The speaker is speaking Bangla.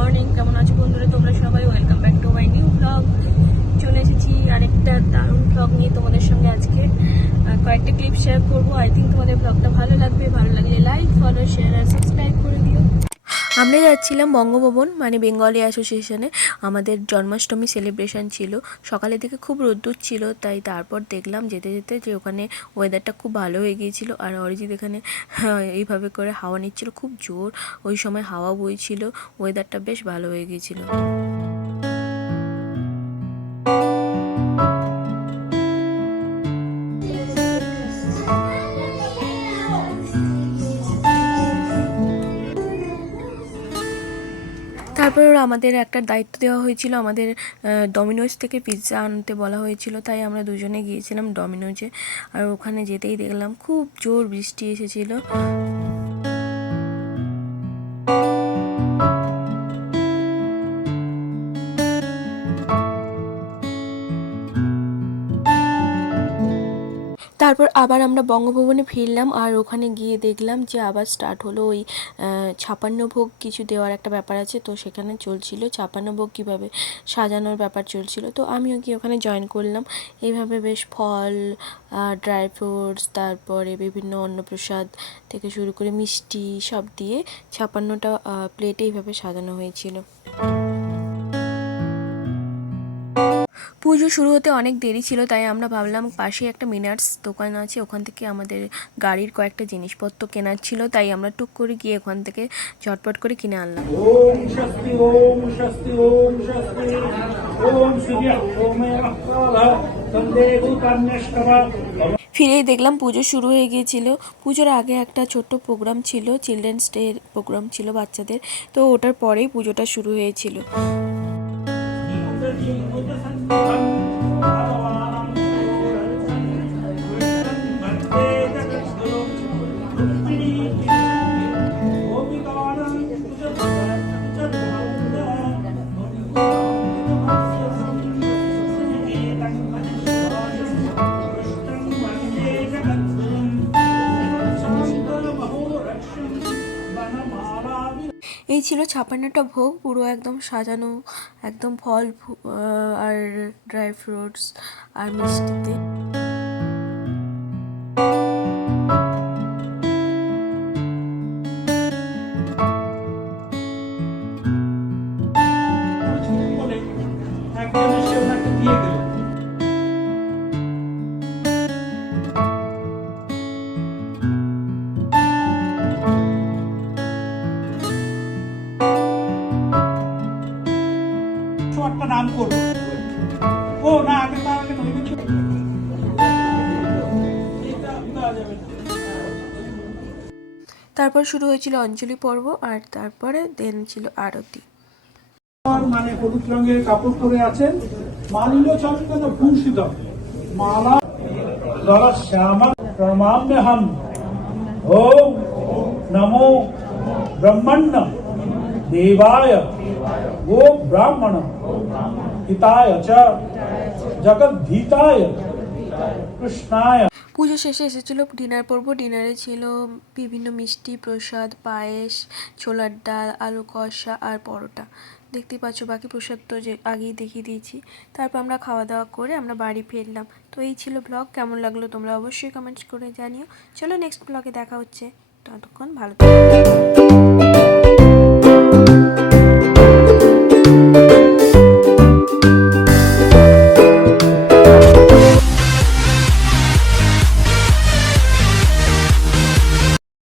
মর্নিং, কেমন আছো বন্ধুরা তোমরা সবাই? Welcome back to my new blog. চলে এসেছি আরেকটা দারুণ ব্লগ নিয়ে তোমাদের সঙ্গে। আজকে কয়েকটা ক্লিপ শেয়ার করবো। আই থিঙ্ক তোমাদের ব্লগটা ভালো লাগবে। ভালো লাগলে লাইক, ফলো, শেয়ার আর সাবস্ক্রাইব করে দিও। আমরা যাচ্ছিলাম বঙ্গভবন, মানে বেঙ্গলি অ্যাসোসিয়েশনে। আমাদের জন্মাষ্টমী সেলিব্রেশন ছিল। সকালের দিকে খুব রোদ্দুর ছিল, তাই তারপর দেখলাম যেতে যেতে যে ওখানে ওয়েদারটা খুব ভালো হয়ে গিয়েছিল। আর অরিজিৎ এখানে এইভাবে করে হাওয়া নিচ্ছিল খুব জোর। ওই সময় হাওয়া বইছিল, ওয়েদারটা বেশ ভালো হয়ে গিয়েছিল। তারপর আমাদের একটা দায়িত্ব দেওয়া হয়েছিল, আমাদের ডমিনোজ থেকে পিৎজা আনতে বলা হয়েছিল, তাই আমরা দুজনে গিয়েছিলাম ডমিনোজে। আর ওখানে যেতেই দেখলাম খুব জোর বৃষ্টি এসেছিল। তারপর আবার আমরা বঙ্গভবনে ফিরলাম, আর ওখানে গিয়ে দেখলাম যে আবার স্টার্ট হলো ওই 56 ভোগ কিছু দেওয়ার একটা ব্যাপার আছে। তো সেখানে চলছিল 56 ভোগ কীভাবে সাজানোর ব্যাপার চলছিল। তো আমিও গিয়ে ওখানে জয়েন করলাম। এইভাবে বেশ ফল, ড্রাই ফ্রুটস, তারপরে বিভিন্ন অন্নপ্রসাদ থেকে শুরু করে মিষ্টি সব দিয়ে 56টা প্লেটে এইভাবে সাজানো হয়েছিল। পুজো শুরু হতে অনেক দেরি ছিল, তাই আমরা ভাবলাম পাশে একটা মিনার্স দোকান আছে, ওখান থেকে আমাদের গাড়ির কয়েকটা জিনিসপত্র কেনার ছিল, তাই আমরা টুক করে গিয়ে ওখান থেকে ঝটপট করে কিনে আনলাম। ওম স্বস্তি ওম স্বস্তি ওম স্বস্তি ওম সূর্য ওমের তন্দে ভূতান্যষ্টমা। ফিরেই দেখলাম পুজো শুরু হয়ে গিয়েছিল। পুজোর আগে একটা ছোট্ট প্রোগ্রাম ছিল, চিলড্রেন্স ডে প্রোগ্রাম ছিল বাচ্চাদের। তো ওটার পরেই পুজোটা শুরু হয়েছিল। এই ছিল 56টা ভোগ, পুরো একদম সাজানো, একদম ফল আর ড্রাই ফ্রুটস আর মিষ্টিতে। একজনের সে ওনাকে দিয়ে দিল। একটা নাম করবো। ও না, আগে তার আগে নয় কিছু তারপর শুরু হয়েছিল অঞ্জলি পর্ব, আর তারপরে দেন ছিল আরতি। মানে হলুদ রঙের কাপড় পরে আছেন, মাল্য চন্দন ভূষিত মালা দ্বারা শ্যামা প্রমাম্যহম। ওম নমো ব্রহ্মণ্য দেবায় গো ব্রাহ্মণ হিতায় চ জগদ্ধিতায় কৃষ্ণায়। পুজো শেষে এসেছিল ডিনার পর্ব। ডিনারে ছিল বিভিন্ন মিষ্টি, প্রসাদ, পায়েস, ছোলার ডাল, আলু কষা আর পরোটা। দেখতেই পাচ্ছ, বাকি প্রসাদ তো যে আগেই দেখিয়ে দিয়েছি। তারপর আমরা খাওয়া দাওয়া করে আমরা বাড়ি ফিরলাম। তো এই ছিল ব্লগ। কেমন লাগলো তোমরা অবশ্যই কমেন্টস করে জানিও। চলো নেক্সট ব্লগে দেখা হচ্ছে, ততক্ষণ ভালো থাকো।